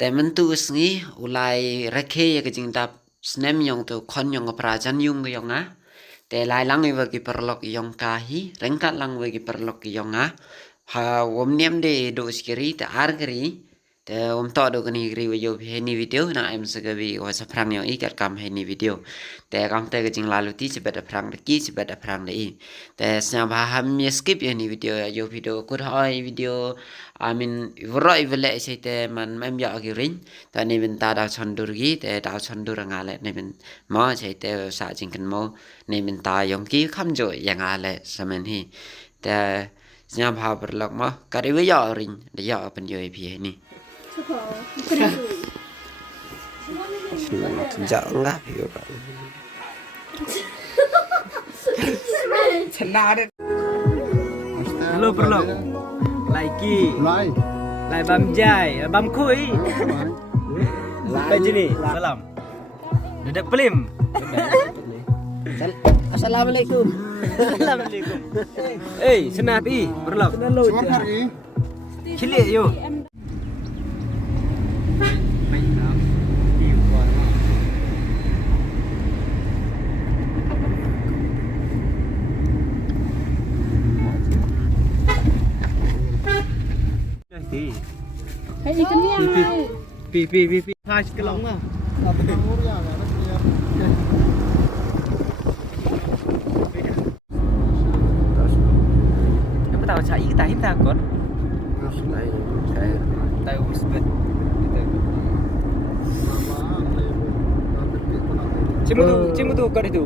temen tu sengi ulai rekhe ya ke jing tap snem yong tu kon yong prajan yung yong a te lai lang i bagi perlok yong kahi rengkat lang bagi perlok yong a ha wom nem de do skiri te argri te om to do kani gri yo ni video na em sagabi wa sa prang yong i kat kam ni video te kam te ke jing lalu ti sebet prang de ki sebet prang de i te snya ba ham skip ni video yo video kur hoi video amin vroi vele te man mem ya gi ring ta ni bin ta da chondur gi te da chondur ngale ni bin mo te sa jing kan mo ni bin ta yong ki kham jo yang ale samen hi te snya ba berlok mo ka ri ya ring de ya pen yo pi ni Dạ ngáp hiểu rồi. Halo perlok. Laiki. Lai bam jai, bam kui. Lai jini. Salam. Dadak pelim. Assalamualaikum. Assalamualaikum. Senapi perlok. Cilik yo. Hay gì cân nhang này. Pi. Hai cái lóng à. Em tahu cai kita hita kon. Tahu usbet. Cimu tu kau itu.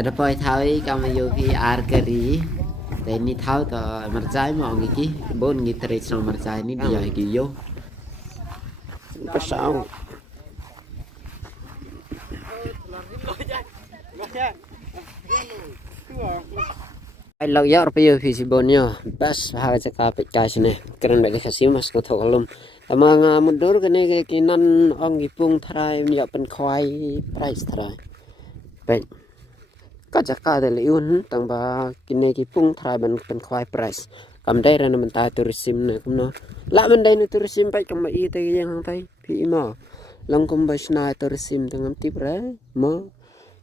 Te poi thai kam yo pi argri te ni thau to marjai mo ngi ki bon ngi tre no marjai ni dia ki yo Pasau. ai lo ya pi yo pi si bon yo bas ha cha ka pe ka sine kran be ka si mas ko tholum tamang mundur kene ke kinan ong ipung thrai ya pen khwai price thrai peก็จะก้าแต่ละอุ่นต่างบ่ากินในกี่ปุ่งทายมันเป็นควายไพรส์กำได้แล้วมันตายตุริซิมเนี่ยคุณเนาะละมันได้ในตุริซิมไปกำมาอีแต่ยังทางไทยพี่หมอลองกุมไปชนะตุริซิมตั้งติบเร่หมอ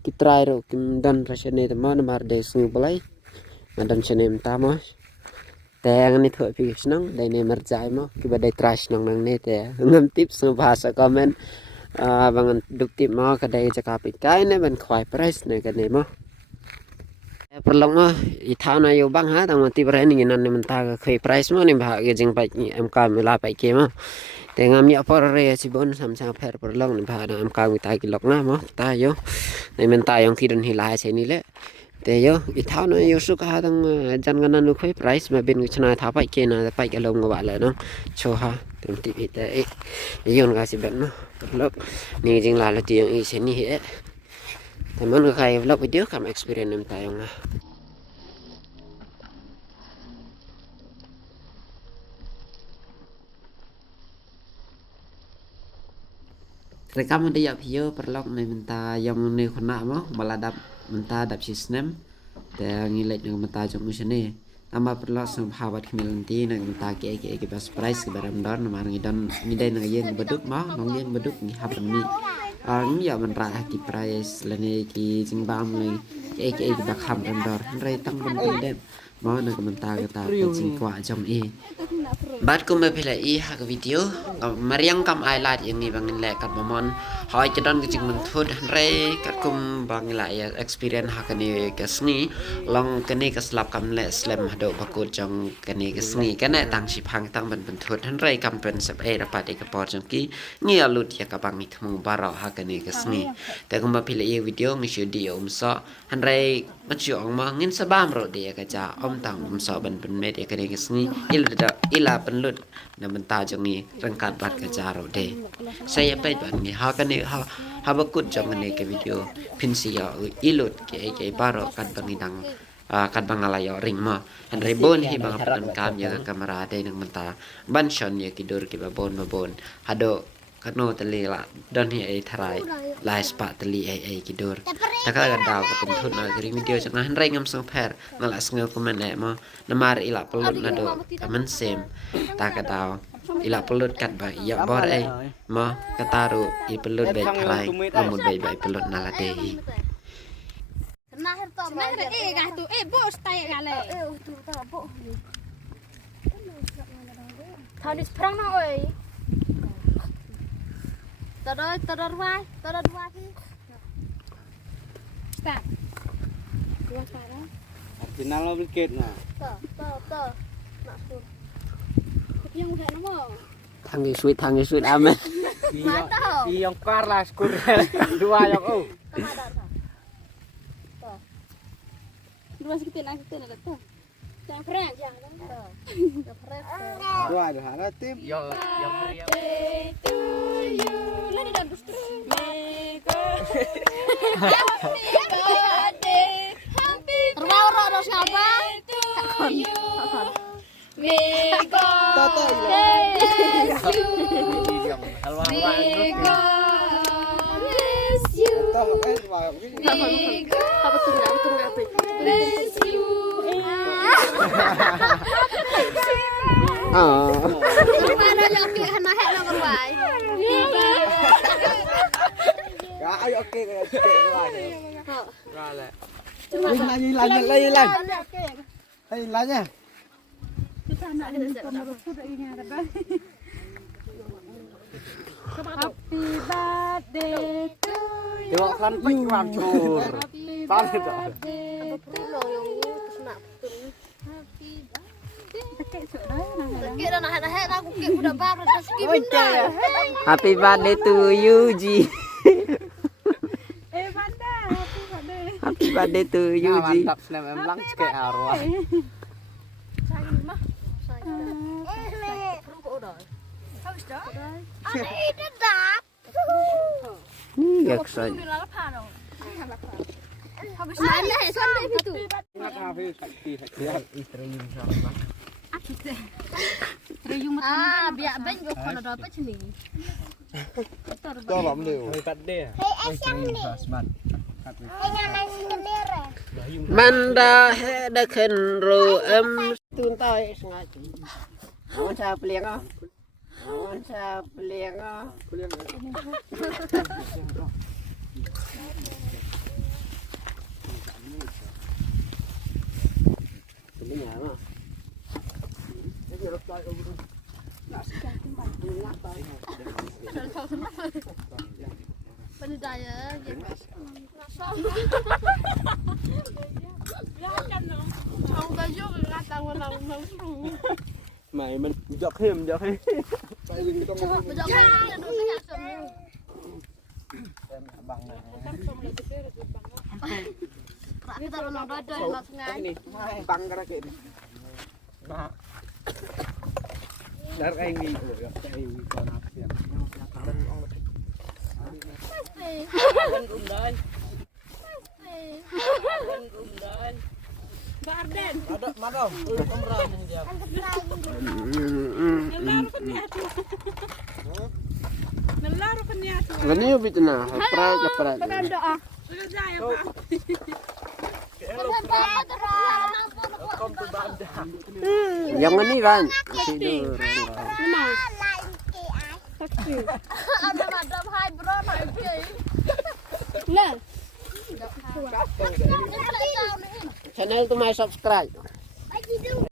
กิตรายเรากิมดันราชเนตมานมาร์เดสงูบไลมาดันชเนมตามอแต่อันนี้ถอยพี่ชนังได้ในมารใจมั้งกี่บัดได้ตราชนังนังเนี่ยแต่เงินติบสภาษาคอมเมนบางอันดุติบมั้งก็ได้จะกลับไปใกล้เนี่ยมันควายไพรส์เนี่ยกันเนี่ยมั้งperlu mah ithau na yo bang ha tang mati berani nan ni menta ke price mah ni bah ke jing pai MK mila pai ke mah tengam ya por re si bon sam sang per perlu ni bah na MK mi ta ki lok na mah ta yo ni menta yang kidun hilai se ni le te yo ithau na yo su ka tang jan ganan lu khoi price ma ben chna tha pai ke na pai ke lom ba le no cho ha tem ti te yon ga si ben no perlu ni jing la la ti yang i se ni he teman ke kayak vlog video kam experience nem tayong lah. Rekam dia video perlok nih minta yang nih kena mau maladap minta dap sistem dan ngilek dengan minta jom musene tambah perlok sang hawat kemilanti nang minta ke best price ke barang don marang idon ni dai nang yen beduk mau nang yen beduk ni hab ni ang ya man ra ki price lene ki jing bam le ke ba kham don dor re tang ben tin dem mo na ko minta ke ta jing kwa jong e Bat ko mapilai hak video mariang kam highlight yang ni bangin le kat momon hoi jadon ke jing menthud re kat kum bangin la ya experience hak ni ke sni long kene ke slap kam le slam hado bakut jong kene ke sni kene tang si phang tang ban benthud re kam pen sep e rapat e ke por jong ki ngi alut ya ka bang ni thmu baro hak ni ke sni te kum mapilai video ngi shudi so re machu ong ma ngin sabam ro de ka ja om tang so ban met e kene ke sni ila penlut na menta jong ni rengkat bat ke jaro de saya pet ban ni ha kan ni ha bakut jong ni ke video pinsi ya ilut ke baro kan bangidang kan bangalayo ring ma an rebon hi bang pan kam ya kamera de nang menta ban shon ya kidur ke babon hado kano tali la don hi ai tharai lai spa tali ai kidur takala daw ka penthut na kiri video jang han rai ngam song pher ngala sngal komen e mo namar ila pelut na do amen sem ta ka daw ila pelut kat ba ya bor ai mo kataru I pelut bai tharai amut bai pelut na la de hi Thanis prang na oi. Tadar vai. Start. Dua cara. Final lo bikin nah. Tơ. Nak sur. Yang udah nama. thang ni sweet amen Yang kar lah skur dua yang oh. Dua sekitar ada tuh. Yang prang. Dua ada hara tim. Yang Lari dan dustru. Terbawa terus ngapa? Mana yang ke hana hek nomor bai. Ay oke Lanya. Happy birthday to you. Tengok kan pengwan cur. Paling dah. happy birthday to you Ji happy birthday to you Ji Mantap slam emlang cek arwah. ni yak sai Ingat hafiz sakti istri biar ben go kono do apa sini. Tolong liu. Kat dia. manda he da khen ro tun tai sngai on sa plieng a Penidaya ya. Ông ta giúp là tao mà lòng nóng sùng. Mày mình giọt thêm. Bây giờ cái là đúng cái hạt sầm. Bằng này. Kita lo nong doi lo sungai. Bằng cái kia. Ba. Dar anh đi rồi, cái con áp tiền. Bên cùng đến. Garden. Ada mana? Kamera yang dia. Nalaro pa niya. gani yo bitna pra Doa. Sudah jaya pa. Kom tu banda. yang ni kan tidur Ada madam hai bro mai ke. Nah. channel tu mai subscribe